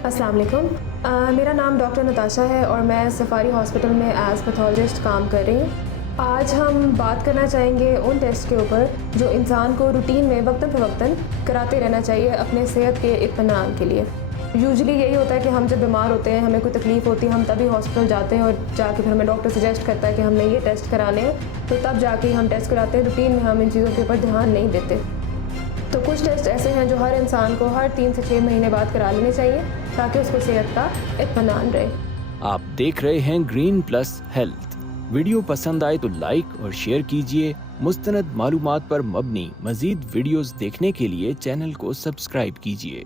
अस्सलाम वालेकुम। मेरा नाम डॉक्टर नताशा है और मैं सफारी हॉस्पिटल में एज़ पैथोलॉजिस्ट काम कर रही हूँ। आज हम बात करना चाहेंगे उन टेस्ट के ऊपर जो इंसान को रूटीन में वक्तन फ़वक्तन कराते रहना चाहिए अपने सेहत के इत्मीनान के लिए। यूजुअली यही होता है कि हम जब बीमार होते हैं, हमें कोई तकलीफ़ होती है, हम तभी हॉस्पिटल जाते हैं और जाके फिर हमें डॉक्टर सजेस्ट करता है कि हमने ये टेस्ट कराने हैं, तो तब जाके हम टेस्ट कराते हैं। रूटीन में हम इन चीज़ों के ऊपर ध्यान नहीं देते। तो कुछ टेस्ट ऐसे हैं जो हर इंसान को हर 3 से 6 महीने बाद करा लेने चाहिए ताकि उसको सेहत का इत्मीनान रहे। आप देख रहे हैं ग्रीन प्लस हेल्थ। वीडियो पसंद आए तो लाइक और शेयर कीजिए। मुस्तनद मालूमात पर मबनी मजीद वीडियोस देखने के लिए चैनल को सब्सक्राइब कीजिए।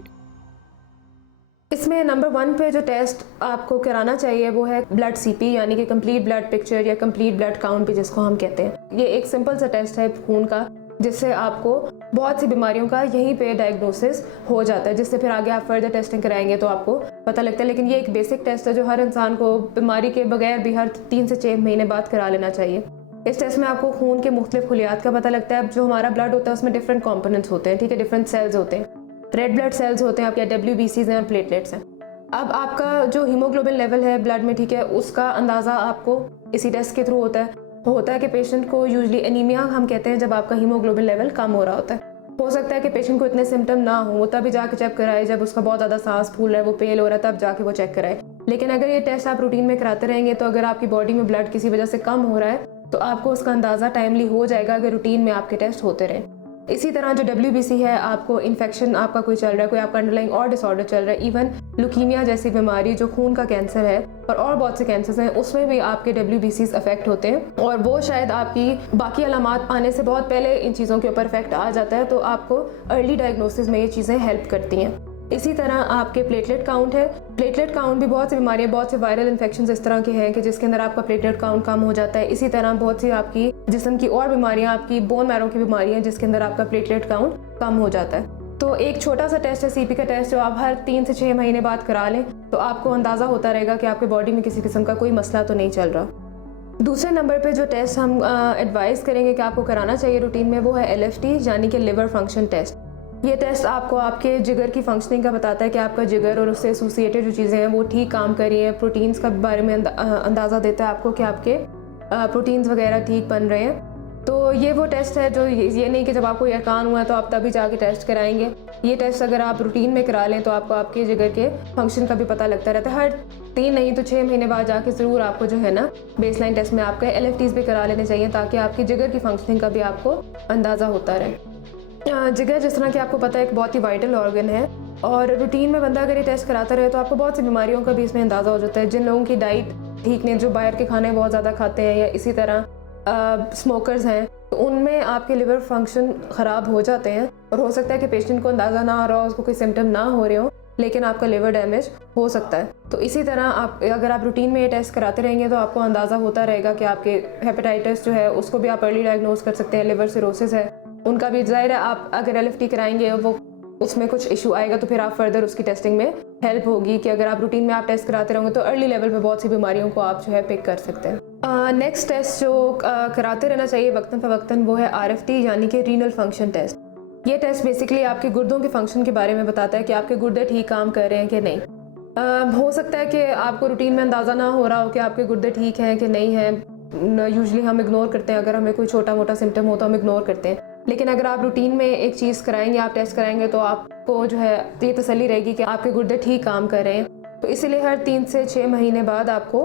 इसमें नंबर 1 पे जो टेस्ट आपको कराना चाहिए वो है ब्लड सीपी, यानी कि कंप्लीट ब्लड पिक्चर या कंप्लीट ब्लड काउंट भी जिसको हम कहते हैं। ये एक सिंपल सा टेस्ट है खून का, जिससे आपको बहुत सी बीमारियों का यहीं पे डायग्नोसिस हो जाता है, जिससे फिर आगे आप फर्दर टेस्टिंग कराएंगे तो आपको पता लगता है। लेकिन ये एक बेसिक टेस्ट है जो हर इंसान को बीमारी के बगैर भी हर 3 से 6 महीने बाद करा लेना चाहिए। इस टेस्ट में आपको खून के मुख्तलिफ खुलियात का पता लगता है। जो हमारा ब्लड होता है उसमें डिफरेंट कॉम्पोनेंट्स होते हैं, ठीक है, डिफरेंट सेल्स होते हैं। रेड ब्लड सेल्स होते हैं आपके, WBCs हैं और प्लेटलेट्स हैं। अब आपका जो हीमोग्लोबिन लेवल है ब्लड में, ठीक है, उसका अंदाज़ा आपको इसी टेस्ट के थ्रू होता है कि पेशेंट को यूजुअली एनीमिया हम कहते हैं जब आपका हीमोग्लोबिन लेवल कम हो रहा होता है। हो सकता है कि पेशेंट को इतने सिम्टम ना हो, वो तभी जाके चेक कराए जब उसका बहुत ज़्यादा सांस फूल रहा है, वो पेल हो रहा है, तब जाके वो चेक कराए। लेकिन अगर ये टेस्ट आप रूटीन में कराते रहेंगे तो अगर आपकी बॉडी में ब्लड किसी वजह से कम हो रहा है तो आपको उसका अंदाज़ा टाइमली हो जाएगा अगर रूटीन में आपके टेस्ट होते रहें। इसी तरह जो WBC है, आपको इन्फेक्शन आपका कोई चल रहा है, कोई आपका अंडरलाइंग और डिसऑर्डर चल रहा है, इवन ल्यूकीमिया जैसी बीमारी जो खून का कैंसर है और बहुत से कैंसर्स हैं, उसमें भी आपके WBCs अफेक्ट होते हैं और वो शायद आपकी बाकी अलामात आने से बहुत पहले इन चीज़ों के ऊपर इफेक्ट आ जाता है, तो आपको अर्ली डायग्नोसिस में ये चीज़ें हेल्प करती हैं। इसी तरह आपके प्लेटलेट काउंट है। प्लेटलेट काउंट भी बहुत सी बीमारियां, बहुत से वायरल इन्फेक्शंस इस तरह के हैं कि जिसके अंदर आपका प्लेटलेट काउंट कम हो जाता है। इसी तरह बहुत सी आपकी जिस्म की और बीमारियां, आपकी बोन मैरो की बीमारियां जिसके अंदर आपका प्लेटलेट काउंट कम हो जाता है। तो एक छोटा सा टेस्ट है CP का टेस्ट, जो आप हर 3 से 6 महीने बाद करा लें तो आपको अंदाज़ा होता रहेगा कि आपके बॉडी में किसी किस्म का कोई मसला तो नहीं चल रहा। दूसरे नंबर पे जो टेस्ट हम एडवाइस करेंगे कि आपको कराना चाहिए रूटीन में, वो है LFT यानी कि लिवर फंक्शन टेस्ट। ये टेस्ट आपको आपके जिगर की फंक्शनिंग का बताता है कि आपका जिगर और उससे एसोसिएटेड जो चीज़ें हैं वो ठीक काम कर रही हैं। प्रोटीन्स का बारे में अंदाज़ा देता है आपको कि आपके प्रोटीन्स वगैरह ठीक बन रहे हैं। तो ये वो टेस्ट है जो ये नहीं कि जब आपको यकान हुआ है तो आप तभी जाके टेस्ट कराएंगे। ये टेस्ट अगर आप रूटीन में करा लें तो आपको आपके जिगर के फंक्शन का भी पता लगता रहता है। हर 3 नहीं तो 6 महीने बाद जाके ज़रूर आपको जो है ना बेसलाइन टेस्ट में आपका LFTs भी करा लेने चाहिए ताकि आपकी जिगर की फंक्शनिंग का भी आपको अंदाज़ा होता रहे। जिगर जिस तरह कि आपको पता है एक बहुत ही वाइटल ऑर्गन है और रूटीन में बंदा अगर ये टेस्ट कराता रहे तो आपको बहुत सी बीमारियों का भी इसमें अंदाज़ा हो जाता है। जिन लोगों की डाइट ठीक नहीं, जो बाहर के खाने बहुत ज़्यादा खाते हैं या इसी तरह स्मोकर्स हैं, तो उनमें आपके लिवर फंक्शन ख़राब हो जाते हैं और हो सकता है कि पेशेंट को अंदाज़ा ना हो रहा हो, उसको कोई सिम्टम ना हो रहे हो, लेकिन आपका लिवर डैमेज हो सकता है। तो इसी तरह अगर आप रूटीन में ये टेस्ट कराते रहेंगे तो आपको अंदाज़ा होता रहेगा कि आपके हेपेटाइटिस जो है उसको भी आप अर्ली डायग्नोज कर सकते हैं। लिवर सिरोसिस है, उनका भी ज़ाहिर है आप अगर LFT कराएंगे वो उसमें कुछ इशू आएगा तो फिर आप फर्दर उसकी टेस्टिंग में हेल्प होगी कि अगर आप रूटीन में आप टेस्ट कराते रहेंगे तो अर्ली लेवल पे बहुत सी बीमारियों को आप जो है पिक कर सकते हैं। नेक्स्ट टेस्ट जो कराते रहना चाहिए वक्तन फ़वक्तन वो है RFT यानी कि रीनल फंक्शन टेस्ट। ये टेस्ट बेसिकली आपके गुर्दों के फंक्शन के बारे में बताता है कि आपके गुर्दे ठीक काम कर रहे हैं कि नहीं। हो सकता है कि आपको रूटीन में अंदाज़ा ना हो रहा हो कि आपके गुर्दे ठीक हैं कि नहीं हैं। यूजुअली हम इग्नोर करते हैं, अगर हमें कोई छोटा मोटा सिम्टम हो तो हम इग्नोर करते हैं। लेकिन अगर आप रूटीन में एक चीज़ कराएंगे, आप टेस्ट कराएंगे तो आपको जो है ये तसल्ली रहेगी कि आपके गुर्दे ठीक काम कर रहे हैं। तो इसीलिए हर 3 से 6 महीने बाद आपको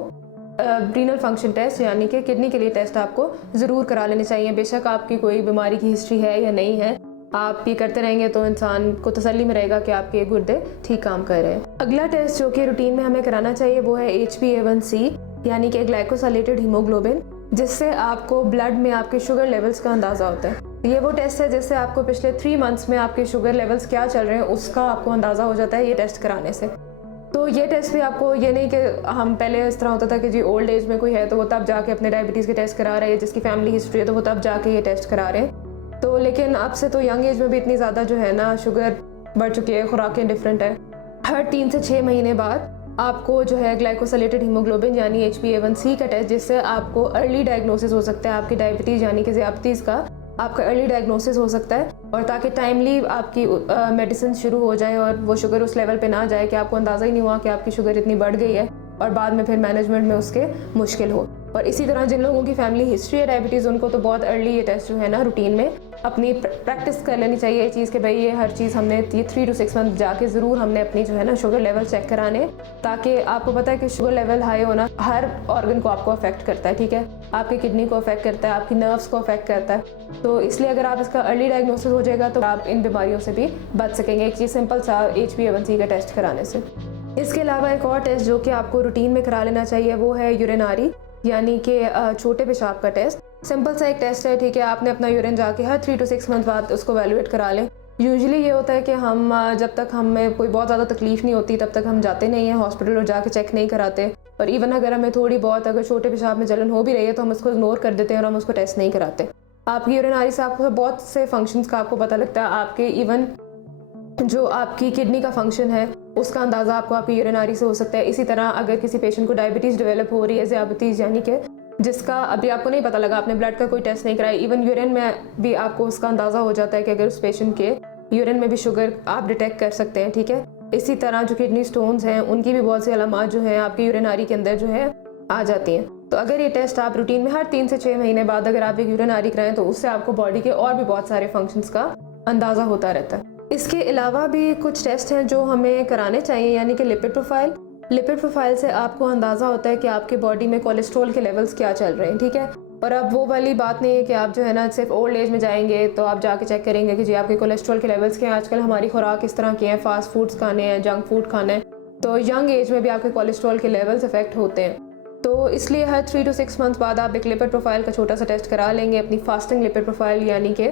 रीनल फंक्शन टेस्ट यानी कि किडनी के लिए टेस्ट आपको ज़रूर करा लेने चाहिए। बेशक आपकी कोई बीमारी की हिस्ट्री है या नहीं है, आप ये करते रहेंगे तो इंसान को तसल्ली में रहेगा कि आपके गुर्दे ठीक काम कर रहे हैं। अगला टेस्ट जो कि रूटीन में हमें कराना चाहिए वो है HbA1c यानी कि ग्लाइकोसाइलेटेड हीमोग्लोबिन, जिससे आपको ब्लड में आपके शुगर लेवल्स का अंदाज़ा होता है। ये वो टेस्ट है जिससे आपको पिछले 3 मंथ्स में आपके शुगर लेवल्स क्या चल रहे हैं उसका आपको अंदाज़ा हो जाता है ये टेस्ट कराने से। तो ये टेस्ट भी आपको ये नहीं कि हम पहले इस तरह होता था कि जी ओल्ड एज में कोई है तो वो तब जाके अपने डायबिटीज़ के टेस्ट करा रहे हैं, जिसकी फैमिली हिस्ट्री है तो वो तब जाके ये टेस्ट करा रहे हैं। तो लेकिन अब से तो यंग एज में भी इतनी ज़्यादा जो है ना शुगर बढ़ चुकी है, खुराकें डिफरेंट है। हर 3 से 6 महीने बाद आपको जो है ग्लाइकोसाइलेटेड हीमोग्लोबिन यानी HbA1c का टेस्ट, जिससे आपको अर्ली डायग्नोसिस हो सकता है आपकी डायबिटीज़ यानी कि ज़ियादतीज़ का आपका अर्ली डायग्नोसिस हो सकता है। और ताकि टाइमली आपकी मेडिसिन शुरू हो जाए और वो शुगर उस लेवल पे ना जाए कि आपको अंदाज़ा ही नहीं हुआ कि आपकी शुगर इतनी बढ़ गई है और बाद में फिर मैनेजमेंट में उसके मुश्किल हो। और इसी तरह जिन लोगों की फैमिली हिस्ट्री है डायबिटीज़, उनको तो बहुत अर्ली ये टेस्ट जो है ना रूटीन में अपनी प्रैक्टिस कर लेनी चाहिए ये चीज़ कि भाई ये हर चीज़ हमने ये 3 to 6 मंथ जाके ज़रूर हमने अपनी जो है ना शुगर लेवल चेक कराने, ताकि आपको पता है कि शुगर लेवल हाई होना हर ऑर्गन को आपको अफेक्ट करता है, ठीक है, आपकी किडनी को अफेक्ट करता है, आपकी नर्व्स को अफेक्ट करता है। तो इसलिए अगर आप इसका अर्ली डायग्नोसिस हो जाएगा तो आप इन बीमारियों से भी बच सकेंगे एक चीज़ सिंपल सा HbA1c का टेस्ट कराने से। इसके अलावा एक और टेस्ट जो कि आपको रूटीन में करा लेना चाहिए वो है यूरिनरी, यानी कि छोटे पेशाब का टेस्ट। सिंपल सा एक टेस्ट है, ठीक है, आपने अपना यूरिन जाके हर 3 to 6 मंथ बाद उसको वैल्यूएट करा लें। यूजुअली ये होता है कि हम जब तक हमें कोई बहुत ज़्यादा तकलीफ नहीं होती तब तक हम जाते नहीं हैं हॉस्पिटल और जाके चेक नहीं कराते, और इवन अगर हमें थोड़ी बहुत अगर छोटे पेशाब में जलन हो भी रही है तो हम उसको इग्नोर कर देते हैं और हम उसको टेस्ट नहीं कराते। आपकी यूरिनरी से आपको बहुत से फंक्शंस का आपको पता लगता है, आपके इवन जो आपकी किडनी का फंक्शन है उसका अंदाज़ा आपको आपकी यूरिनरी से हो सकता है। इसी तरह अगर किसी पेशेंट को डायबिटीज़ डेवलप हो रही है, ज़ियाबतीज़ यानी कि जिसका अभी आपको नहीं पता लगा, आपने ब्लड का कोई टेस्ट नहीं कराया, इवन यूरिन में भी आपको उसका अंदाज़ा हो जाता है कि अगर उस पेशेंट के यूरिन में भी शुगर आप डिटेक्ट कर सकते हैं, ठीक है। इसी तरह जो किडनी स्टोन्स हैं उनकी भी बहुत सी अलामात जो हैं आपकी यूरिनरी के अंदर जो है आ जाती हैं। तो अगर ये टेस्ट आप रूटीन में हर 3 से 6 महीने बाद अगर आप एक यूरिनरी कराएं तो उससे आपको बॉडी के और भी बहुत सारे फंक्शंस का अंदाज़ा होता रहता है। इसके अलावा भी कुछ टेस्ट हैं जो हमें कराने चाहिए, यानी कि लिपिड प्रोफाइल। लिपिड प्रोफाइल से आपको अंदाज़ा होता है कि आपके बॉडी में कोलेस्ट्रॉल के लेवल्स क्या चल रहे हैं, ठीक है। और अब वो वाली बात नहीं है कि आप जो है ना सिर्फ ओल्ड एज में जाएंगे तो आप जाके चेक करेंगे कि जी आपके कोलेस्ट्रॉल के लेवल्स क्या हैं। आजकल हमारी खुराक इस तरह की है, फास्ट फूड्स खाने हैं, जंक फूड खाना है, तो यंग एज में भी आपके कोलेस्ट्रॉल के लेवल्स अफेक्ट होते हैं। तो इसलिए हर 3 to 6 मंथ बाद आप एक लिपिड प्रोफाइल का छोटा सा टेस्ट करा लेंगे, अपनी फास्टिंग लिपिड प्रोफाइल, यानी कि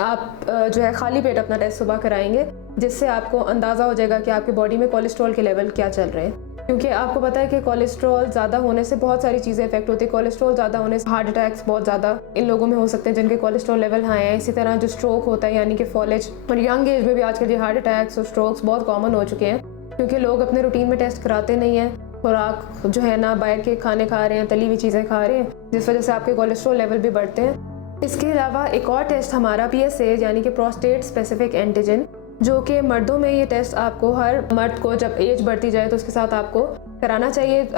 आप जो है खाली पेट अपना टेस्ट सुबह कराएंगे, जिससे आपको अंदाज़ा हो जाएगा कि आपकी बॉडी में कोलेस्ट्रॉल के लेवल क्या चल रहे हैं। क्योंकि आपको पता है कि कोलेस्ट्रॉल ज़्यादा होने से बहुत सारी चीज़ें इफेक्ट होती है। कोलेस्ट्रॉल ज़्यादा होने से हार्ट अटैक्स बहुत ज़्यादा इन लोगों में हो सकते हैं जिनके कोलेस्ट्रॉल लेवल हाई है। इसी तरह जो स्ट्रोक होता है यानी कि फॉलेज, और यंग एज में भी आजकल ये हार्ट अटैक्स और स्ट्रोक्स बहुत कॉमन हो चुके हैं, क्योंकि लोग अपने रूटीन में टेस्ट कराते नहीं हैं। खुराक जो है ना बाहर के खाने खा रहे हैं, तली हुई चीज़ें खा रहे हैं, जिस वजह से आपके कोलेस्ट्रॉल लेवल भी बढ़ते हैं। इसके अलावा एक और टेस्ट हमारा PSA यानी कि प्रोस्टेट स्पेसिफिक एंटीजन, जो कि मर्दों में ये टेस्ट आपको हर मर्द को जब एज बढ़ती जाए तो उसके साथ आपको कराना चाहिए।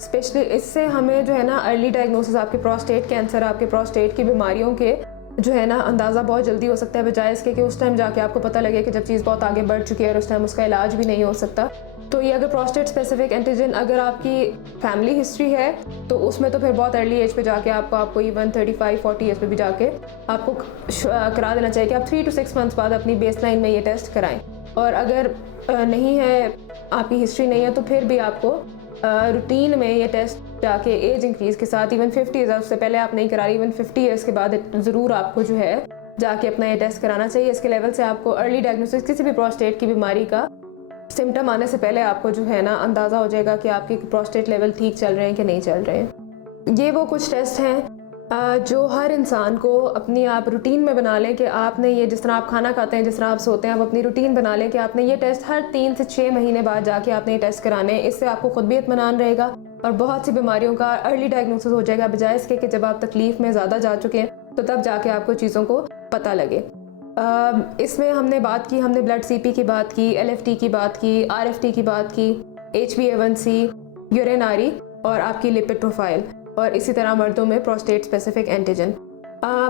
स्पेशली इससे हमें जो है ना अर्ली डायग्नोसिस आपके प्रोस्टेट कैंसर, आपके प्रोस्टेट की बीमारियों के जो है ना अंदाज़ा बहुत जल्दी हो सकता है, बजाय इसके कि उस टाइम जाके आपको पता लगे कि जब चीज़ बहुत आगे बढ़ चुकी है और उस टाइम उसका इलाज भी नहीं हो सकता। तो ये अगर प्रोस्टेट स्पेसिफिक एंटीजन अगर आपकी फैमिली हिस्ट्री है तो उसमें तो फिर बहुत अर्ली एज पे जाके आपको इवन 35-40 एज पे भी जाके आपको करा देना चाहिए कि आप 3 to 6 मंथ्स बाद अपनी बेसलाइन में ये टेस्ट कराएं। और अगर नहीं है, आपकी हिस्ट्री नहीं है, तो फिर भी आपको रूटीन में ये टेस्ट जाके एज इंक्रीज़ के साथ इवन 50 ईयर्स, उससे पहले आप नहीं करा रही, इवन 50 ईयर्स के बाद ज़रूर आपको जो है जाके अपना ये टेस्ट कराना चाहिए। इसके लेवल से आपको अर्ली डायग्नोसिस किसी भी प्रोस्टेट की बीमारी का सिम्टम आने से पहले आपको जो है ना अंदाज़ा हो जाएगा कि आपके प्रोस्टेट लेवल ठीक चल रहे हैं कि नहीं चल रहे हैं। ये वो कुछ टेस्ट हैं जो हर इंसान को अपनी आप रूटीन में बना लें कि आपने ये, जिस तरह आप खाना खाते हैं, जिस तरह आप सोते हैं, आप अपनी रूटीन बना लें कि आपने ये टेस्ट हर 3 से 6 महीने बाद जाके आपने ये टेस्ट कराने हैं। इससे आपको खुद भी इत्मीनान रहेगा और बहुत सी बीमारियों का अर्ली डायग्नोसिस हो जाएगा, बजाय इसके कि जब आप तकलीफ़ में ज़्यादा जा चुके हैं तो तब जाके आपको चीज़ों को पता लगे। इसमें हमने बात की, हमने ब्लड CP की बात की, LFT की बात की, RFT की बात की, HbA1c, यूरिनरी और आपकी लिपिड प्रोफाइल, और इसी तरह मर्दों में प्रोस्टेट स्पेसिफिक एंटीजन।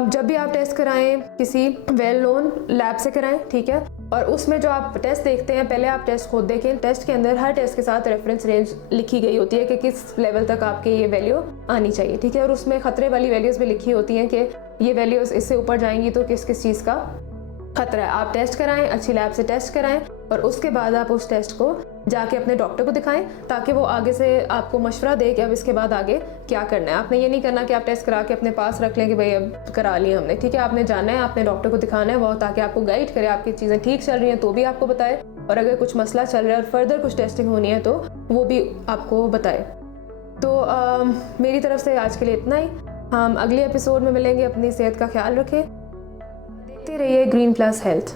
जब भी आप टेस्ट कराएं किसी वेल नोन लैब से कराएं, ठीक है, और उसमें जो आप टेस्ट देखते हैं पहले आप टेस्ट खुद देखें। टेस्ट के अंदर हर टेस्ट के साथ रेफरेंस रेंज लिखी गई होती है कि किस लेवल तक आपके ये वैल्यू आनी चाहिए, ठीक है, और उसमें खतरे वाली वैल्यूज़ भी लिखी होती हैं कि ये वैल्यूज़ इससे ऊपर जाएंगी तो किस किस चीज़ का खतरा है। आप टेस्ट कराएं, अच्छी लैब से टेस्ट कराएं, और उसके बाद आप उस टेस्ट को जाके अपने डॉक्टर को दिखाएं ताकि वो आगे से आपको मशवरा दे कि अब इसके बाद आगे क्या करना है। आपने ये नहीं करना कि आप टेस्ट करा के अपने पास रख लें कि भाई अब करा लिया हमने, ठीक है। आपने जाना है, आपने डॉक्टर को दिखाना है वो, ताकि आपको गाइड करे, आपकी चीज़ें ठीक चल रही हैं तो भी आपको बताए, और अगर कुछ मसला चल रहा है और फर्दर कुछ टेस्टिंग होनी है तो वो भी आपको बताए। तो मेरी तरफ से आज के लिए इतना ही। हम अगले एपिसोड में मिलेंगे। अपनी सेहत का ख्याल रखें, देखते रहिए ग्रीन प्लस हेल्थ।